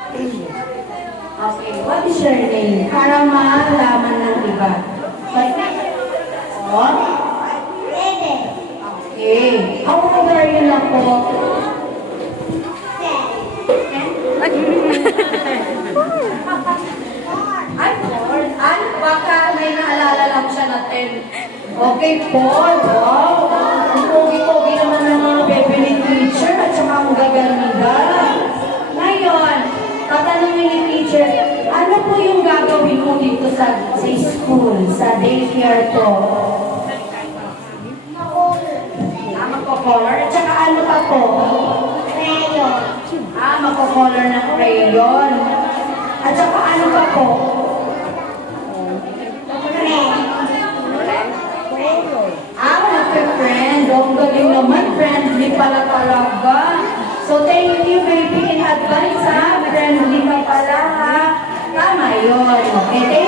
Okay, what is your name? Para malaman ng iba. Oh? Okay. How old are you na po? Ay, Paul. Ay, baka may naalala lang siya na 10. Okay, Paul. Wow. Ang pogi-pogi naman ng mga bebe ni teacher at saka ang gaganda. Ngayon, tatanungin ni teacher, ano po yung gagawin mo dito sa school, sa daycare to? Magko-color? At saka ano pa po? Crayon. Magko-color ng crayon. At saka ano pa po? Magka-friend. Ang galing naman. Friendly pala talaga. So, thank you, baby, in advance, ha? Friendly ka pala, ha? Tama yun. Okay,